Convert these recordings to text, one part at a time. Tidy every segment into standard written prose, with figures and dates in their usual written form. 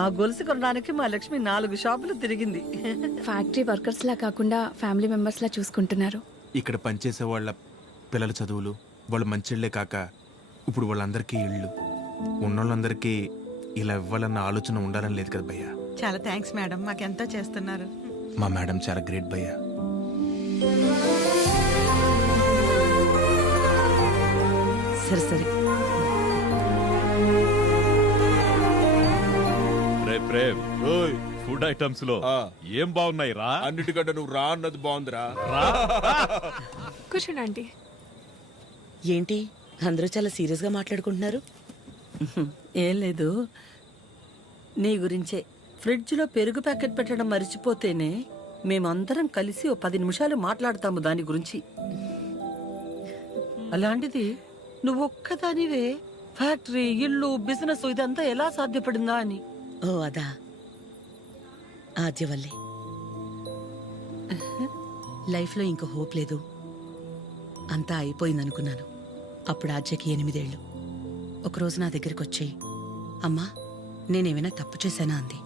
ఆ గొలుసు కొనడానికి మా లక్ష్మి 4 షాపులు తిరిగింది. ఫ్యాక్టరీ వర్కర్స్ లా కాకుండా ఫ్యామిలీ మెంబర్స్ లా చూసుకుంటున్నారు. ఇక్కడ పనిచేసే వాళ్ళ పిల్లల చదువులు, వాళ్ళు మంచిళ్లే కాక ఇప్పుడు వాళ్ళందరికీ ఇళ్ళు ఉన్నోళ్ళందరికీ ఇలా ఇవ్వాలన్న ఆలోచన ఉండాలని లేదు కదా భయ్యా. చాలా థ్యాంక్స్ మేడం, మాకెంతో చేస్తున్నారు. మా మేడం చాలా గ్రేట్ భయ్యా. సరే సరే. ప్రేమ్ ఫుడ్ ఐటమ్స్ లో ఏం బాగున్నాయి రా? అన్నిటికంటే నువ్వు రా అన్నది బాగుందిరా. కూర్చోండి ఆంటీ. ఏంటి అందరూ చాలా సీరియస్ గా మాట్లాడుకుంటున్నారు? ఏం లేదు, నీ గురించే. ఫ్రిడ్జ్లో పెరుగు ప్యాకెట్ పెట్టడం మర్చిపోతేనే మేమందరం కలిసి ఓ 10 నిమిషాలు మాట్లాడతాము దాని గురించి. అలాంటిది నువ్వు ఒక్కదానివే ఫ్యాక్టరీ, ఇల్లు, బిజినెస్ ఇదంతా ఎలా సాధ్యపడిందా అని. ఓ అదా, ఆద్య వల్లే. లైఫ్లో ఇంక హోప్ లేదు, అంతా అయిపోయిందనుకున్నాను. అప్పుడు ఆద్యకి 8 ఏళ్ళు. ఒకరోజు నా దగ్గరికి వచ్చి, అమ్మా నేనేమైనా తప్పు చేశానా అంది.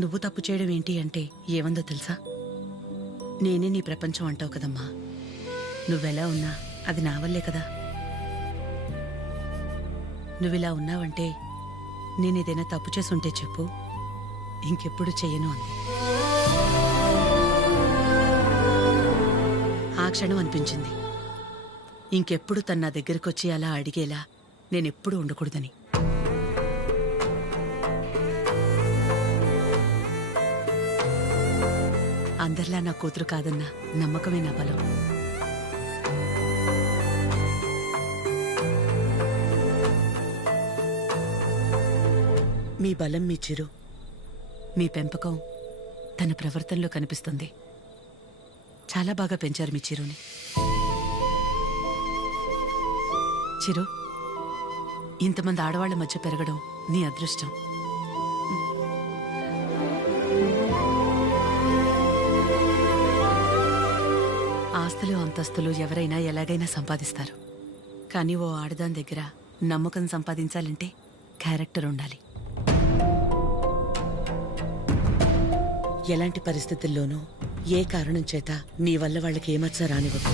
నువ్వు తప్పు చేయడం ఏంటి అంటే ఏమందో తెలుసా? నేనే నీ ప్రపంచం అంటావు కదమ్మా, నువ్వెలా ఉన్నా అది నా వల్లే కదా. నువ్విలా ఉన్నావంటే నేనేదైనా తప్పు చేసుంటే చెప్పు, ఇంకెప్పుడు చెయ్యను అంది. ఆ క్షణం అనిపించింది ఇంకెప్పుడు తన నా దగ్గరకొచ్చి అలా అడిగేలా నేనెప్పుడు ఉండకూడదని. అందరిలా నా కూతురు కాదన్న నమ్మకమే నా బలం. మీ బలం మీ చిరు, మీ పెంపకం తన ప్రవర్తనలో కనిపిస్తుంది. చాలా బాగా పెంచారు మీ చిరుని. చిరు, ఇంతమంది ఆడవాళ్ల మధ్య పెరగడం నీ అదృష్టం. ఆస్తులు అంతస్తులు ఎవరైనా ఎలాగైనా సంపాదిస్తారు, కానీ ఓ ఆడదాని దగ్గర నమ్మకం సంపాదించాలంటే క్యారెక్టర్ ఉండాలి. ఎలాంటి పరిస్థితుల్లోనూ ఏ కారణం చేత నీ వల్ల వాళ్ళకి ఏమచ్చ రానివ్వదు.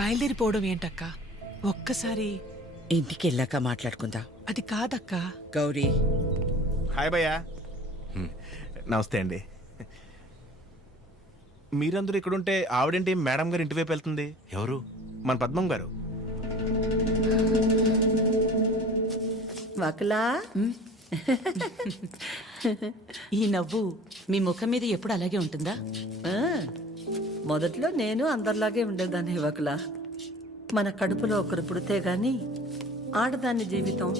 బయలుదేరిపోవడం ఏంటక్క? ఒక్కసారి ఇంటికి వెళ్ళాక మాట్లాడుకుందాం. అది కాదక్క. గౌరీ, హాయ్ భయ్యా. నమస్తే అండి. మీరందరూ ఇక్కడుంటే ఆవిడేంటి మేడం గారు ఇంటి వైపు వెళ్తుంది? ఎవరు? మన పద్మం గారు. వకలా, ఈ నవ్వు మీ ముఖం మీద ఎప్పుడు అలాగే ఉంటుందా? మొదట్లో నేను అందరిలాగే ఉండేదాన్ని వకలా. మన కడుపులో ఒకరు పుడితే గాని ఆడదాని జీవితం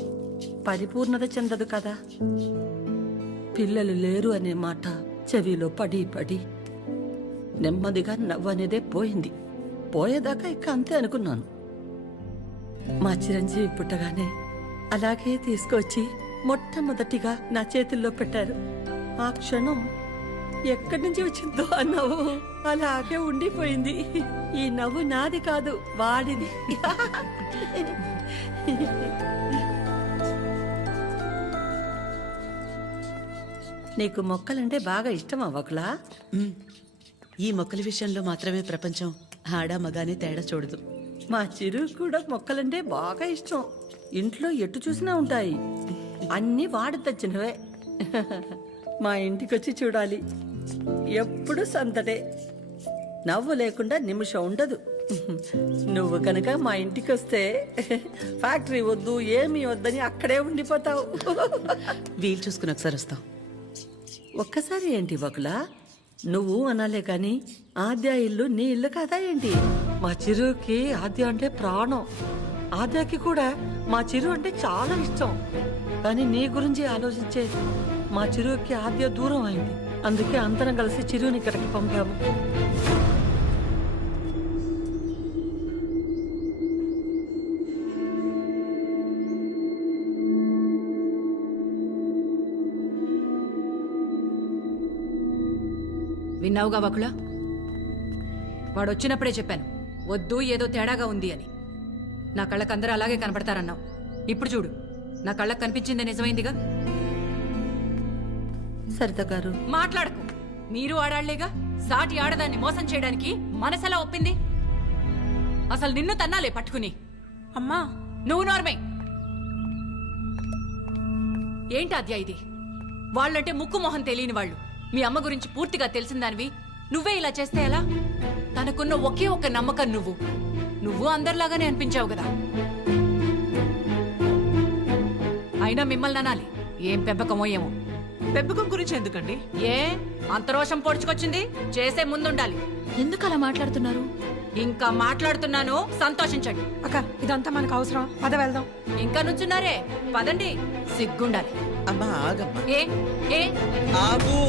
పరిపూర్ణత చెందదు కదా. పిల్లలు లేరు అనే మాట చెవిలో పడి పడి నెమ్మదిగా నవ్వు అనేదే పోయింది. పోయేదాకా ఇక అంతే అనుకున్నాను. మా చిరంజీవి పుట్టగానే అలాగే తీసుకొచ్చి మొట్టమొదటిగా నా చేతుల్లో పెట్టారు. ఆ క్షణం ఎక్కడి నుంచి వచ్చిందో ఆ నవ్వు అలాగే ఉండిపోయింది. ఈ నవ్వు నాది కాదు, వాడిది. నీకు మొక్కలంటే బాగా ఇష్టమా వకలా? ఈ మొక్కల విషయంలో మాత్రమే ప్రపంచం ఆడా మగానే తేడా చూడదు. మా చిరు కూడా మొక్కలంటే బాగా ఇష్టం. ఇంట్లో ఎటు చూసినా ఉంటాయి, అన్నీ వాడి తెచ్చినవే. మా ఇంటికొచ్చి చూడాలి, ఎప్పుడు సందడే. నవ్వు లేకుండా నిమిషం ఉండదు. నువ్వు కనుక మా ఇంటికి వస్తే ఫ్యాక్టరీ వద్దు ఏమీ వద్దని అక్కడే ఉండిపోతావు. వీలు చూసుకుని ఒకసారి వస్తాం. ఒక్కసారి ఏంటి వకులా, నువ్వు అనాలే కాని ఆద్య ఇల్లు నీ ఇల్లు కాదా ఏంటి? మా చిరుకి ఆద్య అంటే ప్రాణం. ఆద్యకి కూడా మా చిరు అంటే చాలా ఇష్టం. కానీ నీ గురించి ఆలోచించే మా చిరుకి ఆద్య దూరం అయింది. అందుకే అందరం కలిసి చిరుని ఇక్కడికి పంపాము. విన్నావుగా వకుల? వాడొచ్చినప్పుడే చెప్పాను, వద్దు ఏదో తేడాగా ఉంది అని. నా కళ్ళకందరూ అలాగే కనపడతారన్నావు. ఇప్పుడు చూడు, నా కళ్ళకు కనిపించింది నిజమైందిగా. సరిత గారు, మాట్లాడకు. మీరు ఆడాళ్లేగా. సాటి ఆడదాన్ని మోసం చేయడానికి మనసెలా ఒప్పింది? అసలు నిన్ను తన్నాలే పట్టుకుని. అమ్మా, నువ్వు నోర్మే. ఏంటి అద్యా ఇది? వాళ్ళంటే ముక్కు మొహం తెలియని వాళ్ళు. మీ అమ్మ గురించి పూర్తిగా తెలిసిందానివి నువ్వే ఇలా చేస్తే ఎలా? తనకున్న ఒకే ఒక్క నమ్మకం నువ్వు అందరిలాగానే అనిపించావు కదా. అయినా మిమ్మల్ని అనాలి. ఏం పెంపకమో ఏమో. పెంపకం గురించి ఎందుకండి? ఏ అంత రోషం పొడుచుకొచ్చింది? చేసే ముందుండాలి. ఎందుకు అలా మాట్లాడుతున్నారు? ఇంకా మాట్లాడుతున్నాను, సంతోషించండి. అక్క, ఇదంతా మనకు అవసరం. పద వెళ్దాం. ఇంకా నుంచున్నారే, పదండి. సిగ్గుండాలి. అమ్మా ఆగమ్మా, ఏ ఏ ఆగు.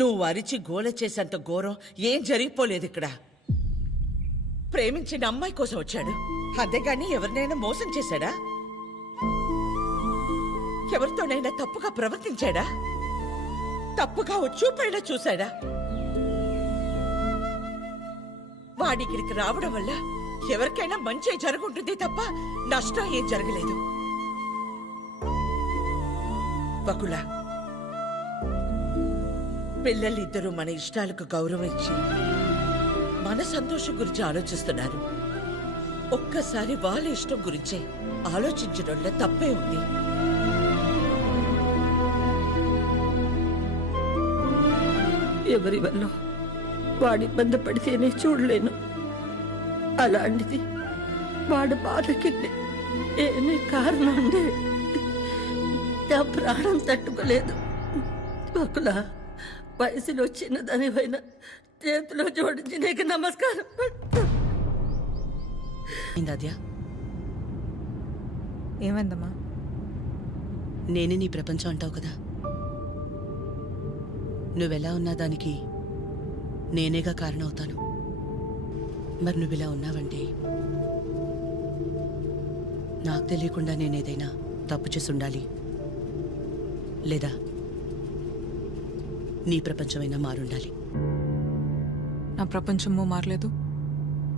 నువ్వు అరిచి గోల చేసేంత ఘోరం ఏం జరిగిపోలేదు ఇక్కడ. ప్రేమించిన అమ్మాయి కోసం వచ్చాడు, అంతేగాని ఎవరినైనా మోసం చేశాడా? ఎవరితోనైనా తప్పుగా ప్రవర్తించాడా? తప్పుగా చూపైనా చూశాడా? వాడికిడికి రావడం వల్ల ఎవరికైనా మంచి జరుగుంటుంది తప్ప నష్టం ఏం జరగలేదు. వకుల, పిల్లలిద్దరూ మన ఇష్టాలకు గౌరవం ఇచ్చి మన సంతోషం గురించి ఆలోచిస్తున్నారు. ఒక్కసారి వాళ్ళ ఇష్టం గురించే ఆలోచించడంలో తప్పే ఉంది. ఎవరి వల్ల వాడు ఇబ్బంది పడితేనే చూడలేను. అలాంటిది వాడు బాధకి ఏమీ కారణం ఉండే నా ప్రాణం తట్టుకోలేదు. ఒకల వయసులో చిన్నదానివైనా చేతిలో జోడించి నీకు నమస్కారం. ఏమైందమ్మా? నేనే నీ ప్రపంచం అంటావు కదా. నువ్వెలా ఉన్నా దానికి నేనేగా కారణమవుతాను. మరి నువ్విలా ఉన్నావంటే నాకు తెలియకుండా నేనేదైనా తప్పు చేసి ఉండాలి, లేదా నీ ప్రపంచమైనా మారుండాలి. నా ప్రపంచము మారలేదు,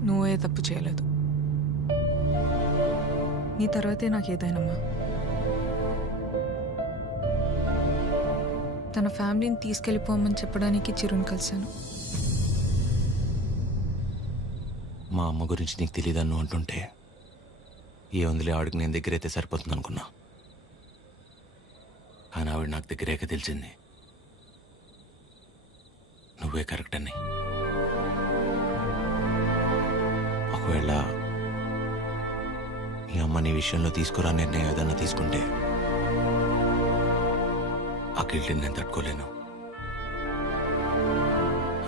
నువ్వే తప్పు చేయలేదు. నీ తర్వాతే నాకు ఏదైనమ్మా. తన ఫ్యామిలీని తీసుకెళ్ళిపోమని చెప్పడానికి చిరుని కలిశాను. మా అమ్మ గురించి నీకు తెలియదన్ను అంటుంటే ఏ ఉందిలే, ఆవిడకి నేను దగ్గరైతే సరిపోతుంది అనుకున్నా. కానీ ఆవిడ నాకు దగ్గరేక తెలిసింది నువ్వే కరెక్ట్ అని. ఒకవేళ ఈ అమ్మ నీ విషయంలో తీసుకురా నిర్ణయం ఏదన్నా తీసుకుంటే ఆ గిల్ట్ని నేను తట్టుకోలేను.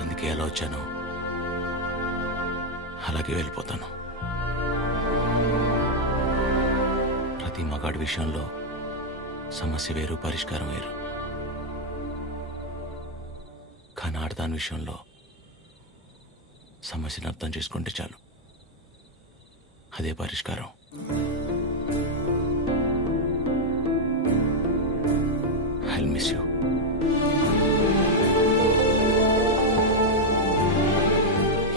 అందుకే ఎలా వచ్చాను అలాగే వెళ్ళిపోతాను. ప్రతి మగాడి విషయంలో సమస్య వేరు, పరిష్కారం వేరు. కానీ ఆడదాని విషయంలో సమస్యను అర్థం చేసుకుంటే చాలు, అదే పరిష్కారం. I'll miss you.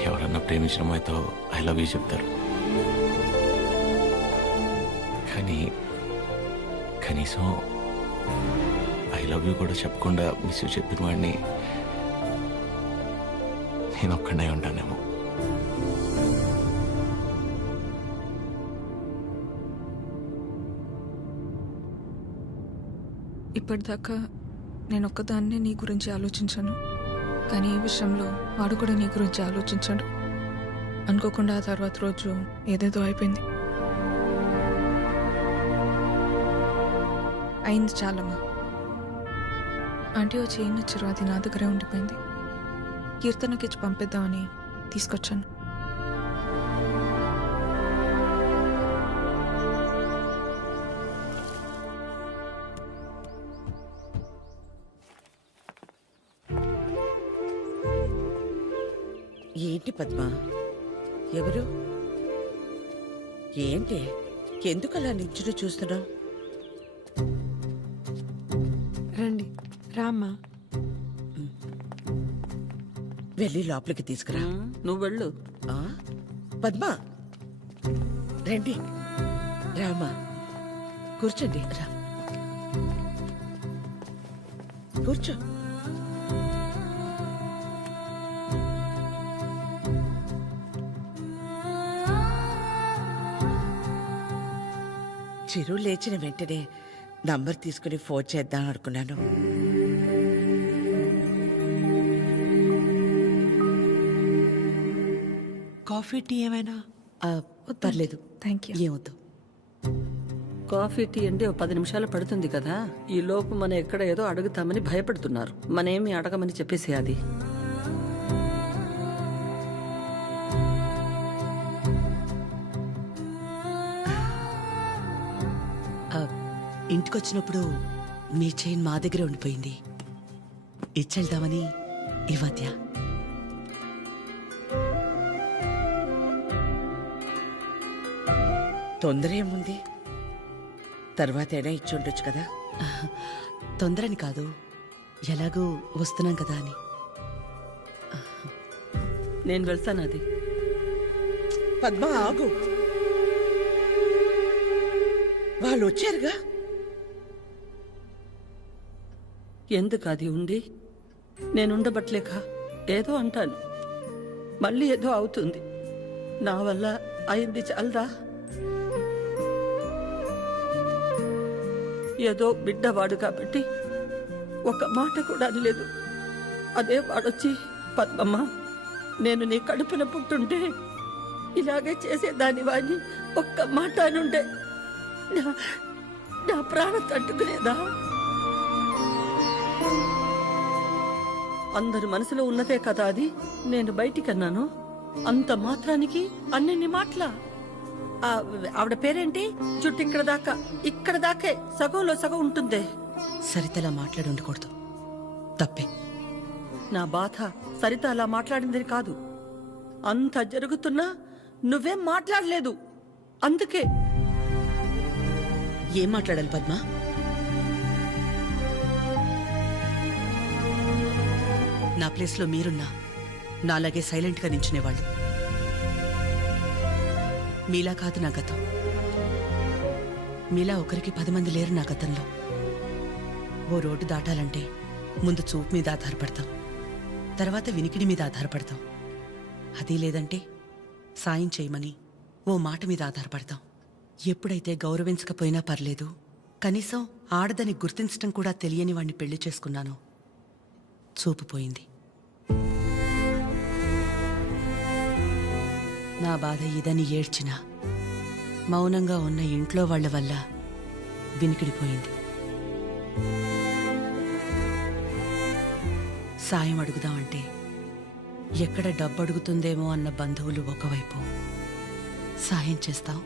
ఎవరన్నా ప్రేమించిన అమ్మాయితో ఐ లవ్ యూ చెప్తారు, కానీ కనీసం ఐ లవ్ యూ కూడా చెప్పకుండా మిస్ యూ చెప్పిన వాడిని నేను ఒక్కడే ఉంటానేమో. ఇప్పటిదాకా నేను ఒక్కదాన్నే నీ గురించి ఆలోచించాను, కానీ ఈ విషయంలో వాడు కూడా నీ గురించి ఆలోచించాడు. అనుకోకుండా ఆ తర్వాత రోజు ఏదేదో అయిపోయింది. అయింది చాలమ్మా. ఆంటీ వచ్చి ఏం నచ్చారు, అది నా దగ్గరే ఉండిపోయింది. కీర్తనకి ఇచ్చి పంపిద్దామని తీసుకొచ్చాను. ఏంటి పద్మ? ఎవరు? ఏంటి? ఎందుకు అలా నించుని చూస్తున్నావు? రండి రామ్మా. వెళ్ళి లోపలికి తీసుకురా. నువ్వు వెళ్ళు. ఆ? పద్మా రండి, రామా కూర్చోండి. రా కూర్చో. చిరు లేచిన వెంటనే నంబర్ తీసుకుని ఫోన్ చేద్దాం అనుకున్నాను. కాఫీ టీ ఏమైనా? పర్లేదు, థ్యాంక్ యూ. ఏమొద్దు. కాఫీ టీ అంటే 10 నిమిషాలు పడుతుంది కదా. ఈ లోపు మనం ఎక్కడ ఏదో అడుగుతామని భయపడుతున్నారు. మనేమి అడగమని చెప్పేసి అది. ఇంటికొచ్చినప్పుడు మీ చైన్ మా దగ్గరే ఉండిపోయింది. ఇచ్చెళ్దామని ఈ మధ్య. తొందర ఏముంది, తర్వాతైనా ఇచ్చి ఉండొచ్చు కదా. తొందరని కాదు, ఎలాగూ వస్తున్నాం కదా అని. నేను వెళ్తాను అది. పద్మ ఆగు, వాళ్ళు వచ్చారుగా. ఎందుకు అది ఉండి నేనుండబట్లేక ఏదో అంటాను, మళ్ళీ ఏదో అవుతుంది. నా వల్ల అయింది చాలదా? ఏదో బిడ్డవాడు కాబట్టి ఒక మాట కూడా అనలేదు. అదే వాడొచ్చి పద్మమ్మ నేను నీ కడుపున పుట్టుంటే ఇలాగే చేసేదాని వాడిని ఒక్క మాట అనుండే నా ప్రాణం తట్టుకునేదా? అందరి మనసులో ఉన్నదే కదా అది. నేను బయటికన్నాను, అంత మాత్రానికి అన్ని మాటలా? ఆవిడ పేరేంటి? చుట్టూ ఇక్కడ దాకే సగంలో సగం ఉంటుందే. సరితలా మాట్లాడి ఉండకూడదు, తప్పే. నా బాధ సరిత అలా మాట్లాడిందని కాదు, అంత జరుగుతున్నా నువ్వేం మాట్లాడలేదు. అందుకే. ఏం మాట్లాడాలి పద్మ? నా ప్లేస్లో మీరున్నా నాలాగే సైలెంట్గా నించునేవాళ్ళు. మీలా కాదు నా గతం. మీలా ఒకరికి 10 మంది లేరు నా గతంలో. ఓ రోడ్డు దాటాలంటే ముందు చూపు మీద ఆధారపడతాం, తర్వాత వినికిడి మీద ఆధారపడతాం. అదీ లేదంటే సాయం చేయమని ఓ మాట మీద ఆధారపడతాం. ఎప్పుడైతే గౌరవించకపోయినా పర్లేదు, కనీసం ఆడదని గుర్తించడం కూడా తెలియని వాణ్ణి పెళ్లి చేసుకున్నానో చూపు పోయింది. నా బాధ ఇదని ఏడ్చినా మౌనంగా ఉన్న ఇంట్లో వాళ్ల వల్ల వినికిడిపోయింది. సాయం అడుగుదామంటే ఎక్కడ డబ్బు అడుగుతుందేమో అన్న బంధువులు ఒకవైపు, సాయం చేస్తాం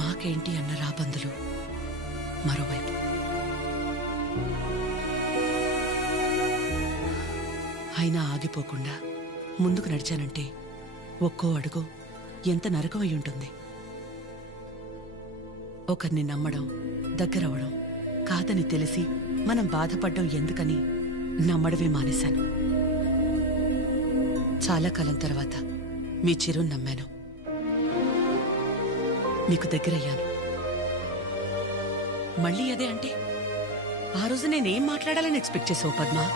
మాకేంటి అన్న రాబందులు మరోవైపు. అయినా ఆగిపోకుండా ముందుకు నడిచానంటే ఒక్కో అడుగు ఎంత నరకమై ఉంటుంది. ఒకరిని నమ్మడం, దగ్గరవడం కాదని తెలిసి మనం బాధపడ్డం ఎందుకని నమ్మడమే మానేశాను. చాలా కాలం తర్వాత మీ చిరుని నమ్మాను, మీకు దగ్గరయ్యాను. మళ్ళీ అదే అంటే ఆ రోజు నేనేం మాట్లాడాలని ఎక్స్పెక్ట్ చేసావు పద్మా?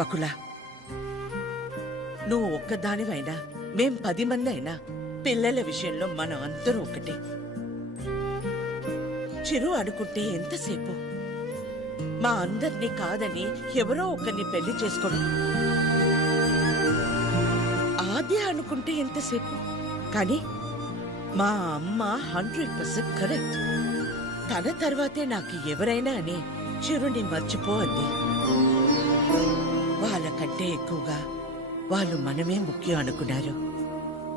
వకులా, నువ్వు ఒక్కదానివైనా మేం 10 మంది అయినా పిల్లల విషయంలో మనం అందరూ ఒకటే. చిరు అనుకుంటే ఎంతసేపు మా అందరినీ కాదని ఎవరో ఒకరిని పెళ్లి చేసుకోవడం. ఆద్య అనుకుంటే ఎంతసేపు, కానీ మా అమ్మ 100% కరెక్ట్. తన తర్వాతే నాకు ఎవరైనా అని చిరుని మర్చిపో అంది. వాళ్ళకంటే ఎక్కువగా వాళ్ళు మనమే ముఖ్యం అనుకున్నారు.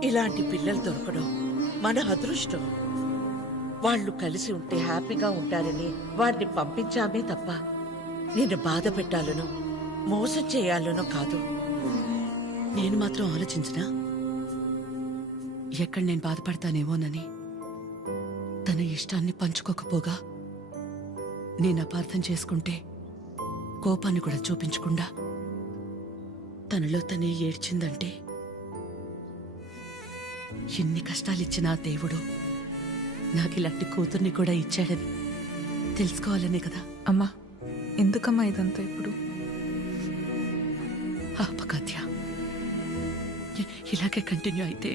ఇలాంటి పిల్లలు దొరకడం మన అదృష్టం. వాళ్ళు కలిసి ఉంటే హ్యాపీగా ఉంటారని వాడిని పంపించామే తప్ప నిన్ను బాధ పెట్టాలనో మోసం చేయాలనో కాదు. నేను మాత్రం ఆలోచించినా ఎక్కడ నేను బాధపడతానేమోనని. తన ఇష్టాన్ని పంచుకోకపోగా నేను అపార్థం చేసుకుంటే కోపాన్ని కూడా చూపించకుండా తనలో తనే ఏడ్చిందంటే ఎన్ని కష్టాలిచ్చినా దేవుడు నాకు ఇలాంటి కూతుర్ని కూడా ఇచ్చాడని తెలుసుకోవాలనే కదా. అమ్మా ఎందుకమ్మా ఇదంతా ఇప్పుడు? ఆపకాద్య, ఇలాగే కంటిన్యూ అయితే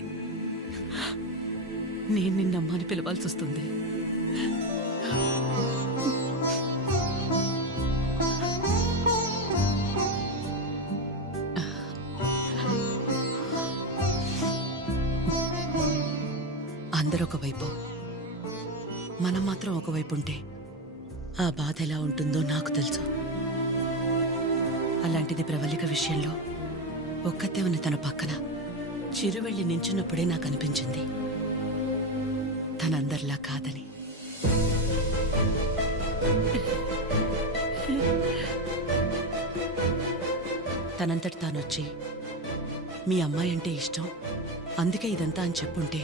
నేను నిన్నమ్మని పిలవాల్సి వస్తుంది. అందరూ ఒకవైపు, మనం మాత్రం ఒకవైపు ఉంటే ఆ బాధ ఎలా ఉంటుందో నాకు తెలుసు. అలాంటిది ప్రవళిక విషయంలో ఒక్కతే ఉన్న తన పక్కన చిరు వెళ్ళి నించున్నప్పుడే నాకు అనిపించింది తనందరిలా కాదని. తనంతటి తానొచ్చి మీ అమ్మాయి అంటే ఇష్టం అందుకే ఇదంతా అని చెప్పుంటే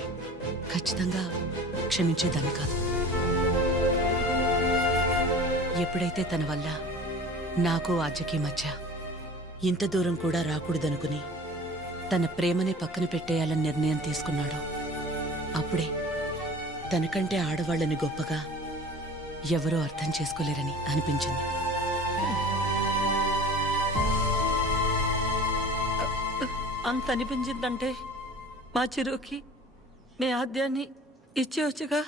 ఖచ్చితంగా క్షమించేదాన్ని కాదు. ఎప్పుడైతే తన వల్ల నాకు ఆజ్యకి మధ్య ఇంత దూరం కూడా రాకూడదనుకుని తన ప్రేమని పక్కన పెట్టేయాలని నిర్ణయం తీసుకున్నాడో అప్పుడే తనకంటే ఆడవాళ్ళని గొప్పగా ఎవరూ అర్థం చేసుకోలేరని అనిపించింది. అంత అనిపించిందంటే మా చిరుకి మీ ఆద్యాన్ని ఇచ్చేవచ్చుగా.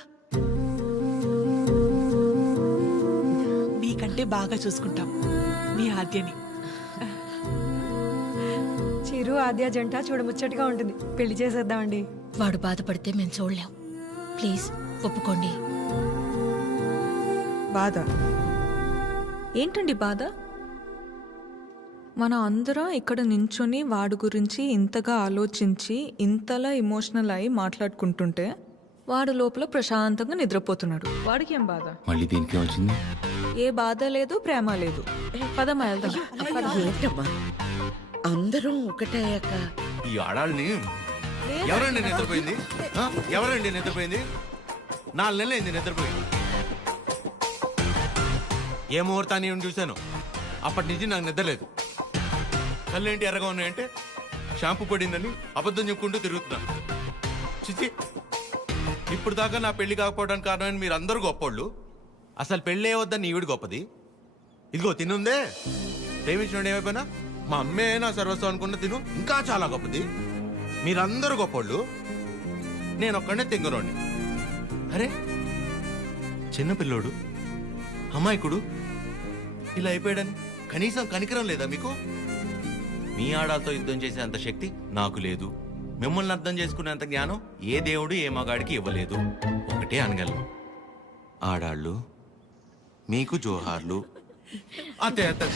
మీకంటే బాగా చూసుకుంటాం మీ ఆద్యని. చిరు ఆద్య జంట చూడముచ్చటగా ఉంటుంది. పెళ్లి చేసేద్దామండి. వాడు బాధపడితే మేము చూడలేం. ప్లీజ్ ఒప్పుకోండి. బాధ ఏంటండి బాధ? మన అందరం ఇక్కడ నించుని వాడి గురించి ఇంతగా ఆలోచించి ఇంతలా ఎమోషనల్ అయి మాట్లాడుకుంటుంటే వాడు లోపల ప్రశాంతంగా నిద్రపోతున్నాడు. వాడికి ఏం బాధ? మళ్ళీ దీనికి వచ్చింది. ఏ బాధ లేదు, ప్రేమ లేదు. పదమ్మా వెళ్దాం. ఏంటమ్మా అందరం ఒకటయ్యాక ఈ ఆడాళ్ళని ఎవరండి నిద్రపోయింది? ఎవరండి నిద్రపోయింది? 4 నెలలు అయింది నిద్రపోయింది. ఏ ముహూర్తాన్ని చూశాను అప్పటి నుంచి నాకు నిద్రలేదు. కళ్ళేంటి ఎర్రగా ఉన్నాయంటే షాంపూ పడిందని అబద్ధం చెప్పుకుంటూ తిరుగుతున్నా. చిచి, ఇప్పుడు దాకా నా పెళ్లి కాకపోవడానికి కారణమైన మీరు అందరూ గొప్పోళ్ళు. అసలు పెళ్ళే వద్దని ఈవిడ గొప్పది. ఇదిగో తినుందే, ప్రేమించినోడు ఏమైపోయినా మా అమ్మే నా సర్వస్వం అనుకున్న తిను ఇంకా చాలా గొప్పది. మీరందరూ గొప్పోళ్ళు, నేను ఒక్కడే తెంగరోని. అరే చిన్నపిల్లోడు అమాయకుడు ఇలా అయిపోయాడని కనీసం కనికరం లేదా మీకు? మీ ఆడాలతో యుద్ధం చేసే అంత శక్తి నాకు లేదు. మిమ్మల్ని అర్థం చేసుకునేంత జ్ఞానం ఏ దేవుడు ఏ మగాడికి ఇవ్వలేదు. ఒకటే అనగలను, ఆడాళ్ళు మీకు జోహార్లు. అతే అంటే